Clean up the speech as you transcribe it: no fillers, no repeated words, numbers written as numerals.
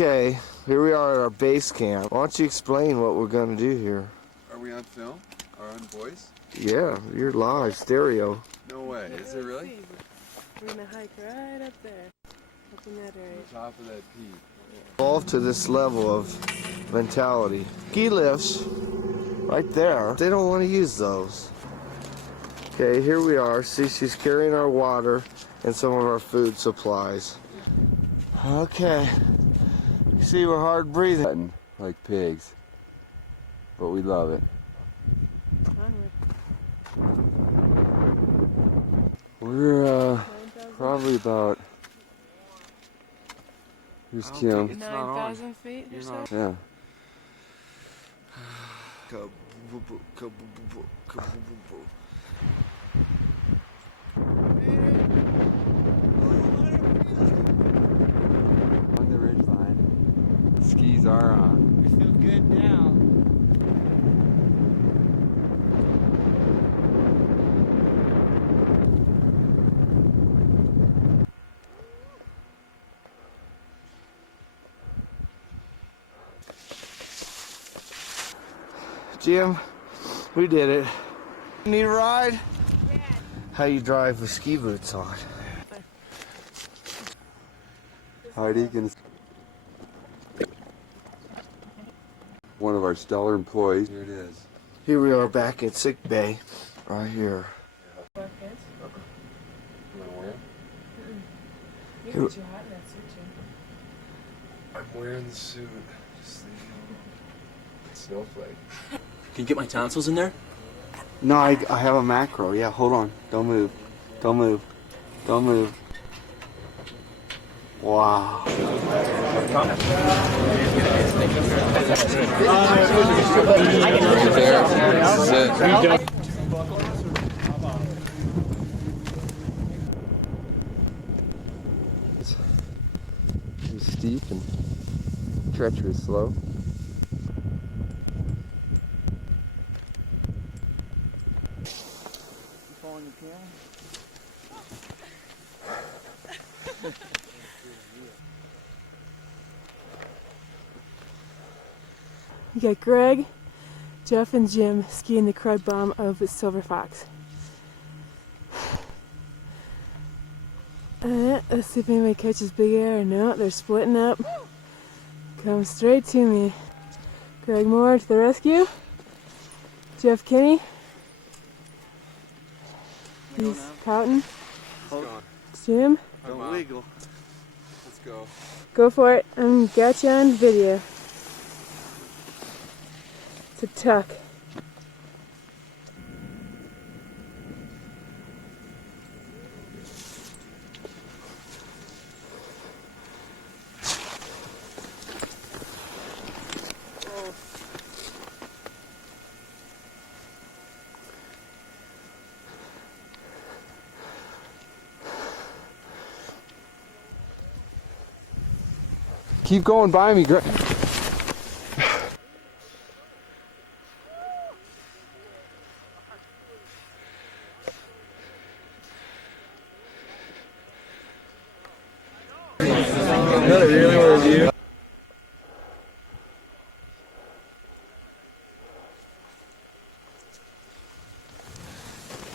Okay, here we are at our base camp. Why don't you explain what we're going to do here? Are we on film? Or on voice? Yeah, you're live, stereo. No way, is it really? We're going to hike right up there, up in that area. On top of that peak. Evolved to this level of mentality. Ski lifts, right there, they don't want to use those. Okay, here we are. See, she's carrying our water and some of our food supplies. Okay. You see, we're hard breathing. Like pigs. But we love it. We're probably about... Here's Kim. 9,000 feet or so? Yeah. On the ridge line. The skis are on. We feel good now. Jim, we did it. Need a ride? Yeah. How you drive with ski boots on? Heidi, one of our stellar employees. Here it is. Here we are back at sick bay, right here. You want to wear it? You get too hot in that suit, Jim. I'm wearing the suit. Just the snowflake. Can you get my tonsils in there? No, I have a macro. Yeah, hold on. Don't move. Don't move. Don't move. Wow. It's steep and treacherous slope. You got Greg, Jeff, and Jim skiing the crud bomb of the Silver Fox. Let's see if anybody catches big air. No, they're splitting up. Come straight to me. Greg Moore to the rescue. Jeff Kinney. He's pouting. Jim. Don't wiggle. Let's go. Go for it. I'm got you on video. It's a tuck. Keep going by me, Greg. Really want to do?